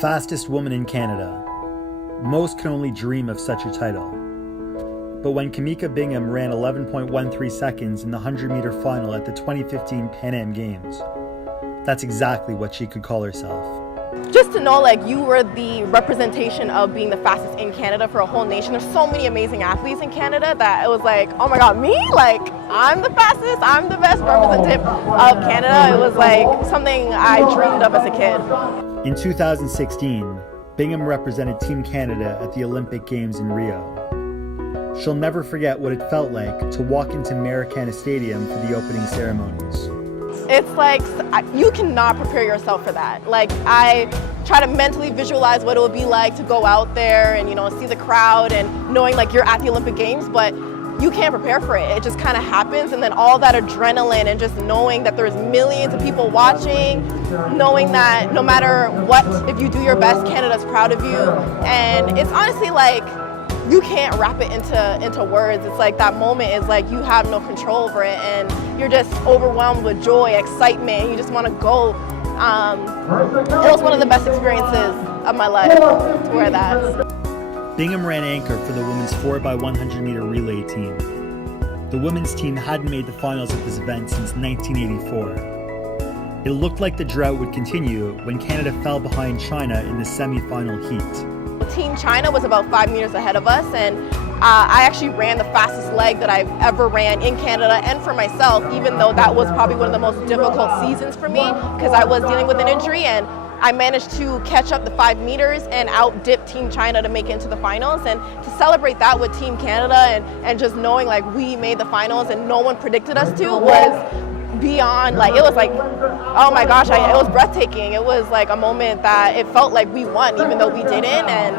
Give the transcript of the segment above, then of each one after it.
Fastest woman in Canada. Most can only dream of such a title. But when Khamica Bingham ran 11.13 seconds in the 100-meter final at the 2015 Pan Am Games, that's exactly what she could call herself. Just to know like you were the representation of being the fastest in Canada for a whole nation. There's so many amazing athletes in Canada that it was like, oh my God, me? Like, I'm the fastest, I'm the best representative of Canada. It was like something I dreamed of as a kid. In 2016, Bingham represented Team Canada at the Olympic Games in Rio. She'll never forget what it felt like to walk into Maracana Stadium for the opening ceremonies. It's like, you cannot prepare yourself for that. Like, I try to mentally visualize what it would be like to go out there and, you know, see the crowd and knowing like you're at the Olympic Games, but you can't prepare for it. It just kind of happens, and then all that adrenaline and just knowing that there's millions of people watching, knowing that no matter what, if you do your best, Canada's proud of you. And it's honestly like, you can't wrap it into words. It's like that moment is like you have no control over it, and you're just overwhelmed with joy, excitement, you just want to go. It was one of the best experiences of my life to wear that. Bingham ran anchor for the women's 4x100 meter relay team. The women's team hadn't made the finals at this event since 1984. It looked like the drought would continue when Canada fell behind China in the semi-final heat. Team China was about 5 meters ahead of us, and I actually ran the fastest leg that I've ever ran in Canada and for myself, even though that was probably one of the most difficult seasons for me because I was dealing with an injury, and I managed to catch up the 5 meters and out-dip Team China to make it into the finals. And to celebrate that with Team Canada and just knowing like we made the finals and no one predicted us to was beyond, like, it was like, oh my gosh, it was breathtaking. It was like a moment that it felt like we won even though we didn't. And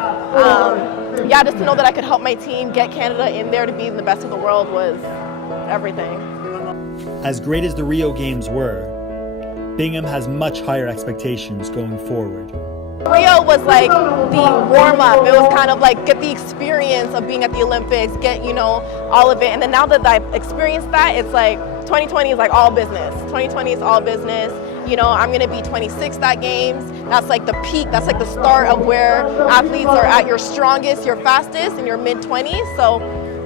yeah, just to know that I could help my team get Canada in there to be the best of the world was everything. As great as the Rio Games were, Bingham has much higher expectations going forward. Rio was like the warm-up. It was kind of like get the experience of being at the Olympics, get, you know, all of it. And then now that I've experienced that, it's like 2020 is like all business. 2020 is all business. You know, I'm gonna be 26th at Games. That's like the peak, that's like the start of where athletes are at your strongest, your fastest, in your mid-20s. So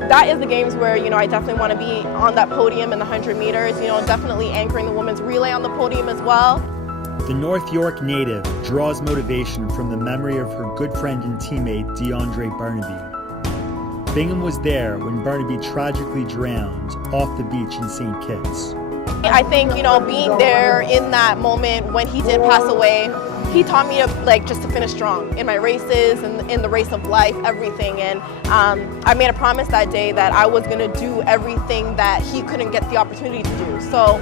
that is the Games where, you know, I definitely want to be on that podium in the 100 meters, you know, definitely anchoring the women's relay on the podium as well. The North York native draws motivation from the memory of her good friend and teammate DeAndre Barnaby. Bingham was there when Barnaby tragically drowned off the beach in St. Kitts. I think, you know, being there in that moment when he did pass away, he taught me to just to finish strong in my races and in the race of life, everything. And I made a promise that day that I was going to do everything that he couldn't get the opportunity to do. So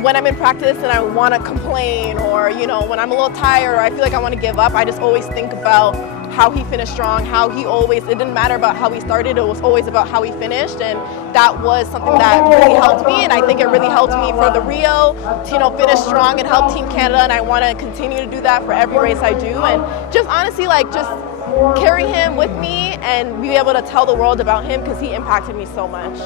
when I'm in practice and I want to complain, or, you know, when I'm a little tired or I feel like I want to give up, I just always think about how he finished strong, how he always, it didn't matter about how he started, it was always about how he finished. And that was something that really helped me, and I think it really helped me for the Rio to, you know, finish strong and help Team Canada, and I want to continue to do that for every race I do. And just honestly, like, just carry him with me and be able to tell the world about him because he impacted me so much.